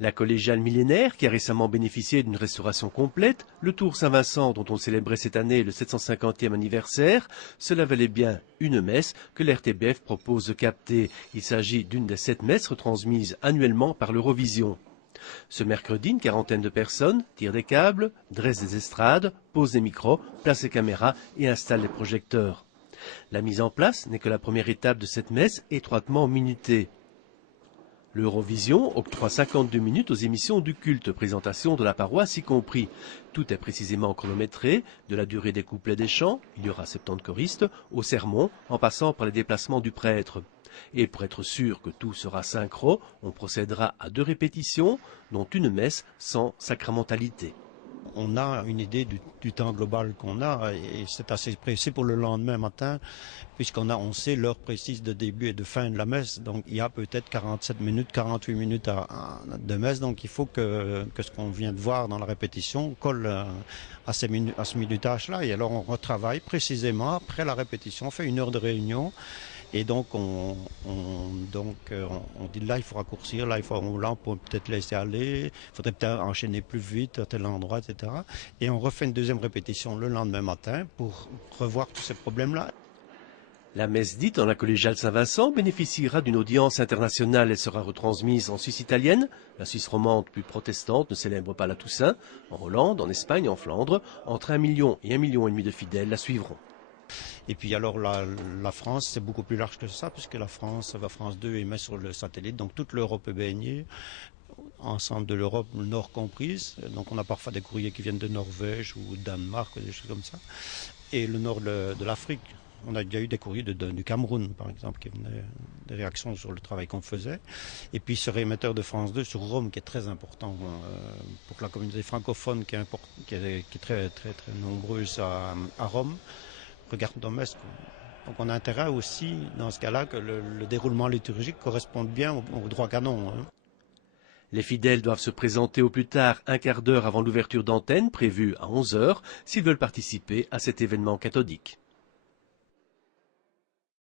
La collégiale millénaire, qui a récemment bénéficié d'une restauration complète, le Tour Saint-Vincent dont on célébrait cette année le 750e anniversaire, cela valait bien une messe que l'RTBF propose de capter. Il s'agit d'une des 7 messes retransmises annuellement par l'Eurovision. Ce mercredi, une quarantaine de personnes tirent des câbles, dressent des estrades, posent des micros, placent des caméras et installent les projecteurs. La mise en place n'est que la première étape de cette messe étroitement minutée. L'Eurovision octroie 52 minutes aux émissions du culte, présentation de la paroisse y compris. Tout est précisément chronométré, de la durée des couplets des chants, il y aura 70 choristes, au sermon, en passant par les déplacements du prêtre. Et pour être sûr que tout sera synchro, on procédera à 2 répétitions, dont une messe sans sacramentalité. On a une idée du temps global qu'on a et c'est assez précis pour le lendemain matin on sait l'heure précise de début et de fin de la messe. Donc il y a peut-être 47 minutes, 48 minutes de messe. Donc il faut que ce qu'on vient de voir dans la répétition colle à ce minutage-là. Et alors on retravaille précisément après la répétition, on fait 1 heure de réunion. Et donc on dit là il faut raccourcir, là on peut peut-être laisser aller, il faudrait peut-être enchaîner plus vite à tel endroit, etc. Et on refait une 2e répétition le lendemain matin pour revoir tous ces problèmes-là. La messe dite dans la collégiale Saint-Vincent bénéficiera d'une audience internationale et sera retransmise en Suisse italienne. La Suisse romande, plus protestante, ne célèbre pas la Toussaint. En Hollande, en Espagne, en Flandre, entre 1 million et 1,5 million de fidèles la suivront. Et puis alors la France, c'est beaucoup plus large que ça, puisque la France 2 émet sur le satellite, donc toute l'Europe est baignée, ensemble de l'Europe, le Nord comprise. Donc on a parfois des courriers qui viennent de Norvège ou Danemark, ou des choses comme ça. Et le nord de l'Afrique. On a déjà eu des courriers du Cameroun, par exemple, qui venaient des réactions sur le travail qu'on faisait. Et puis ce réémetteur de France 2 sur Rome, qui est très important pour la communauté francophone, qui est très, très, très nombreuse à Rome. Regarde nos messes. Donc on a intérêt aussi, dans ce cas-là, que le déroulement liturgique corresponde bien au droit canon. Les fidèles doivent se présenter au plus tard un quart d'heure avant l'ouverture d'antenne, prévue à 11 h, s'ils veulent participer à cet événement cathodique.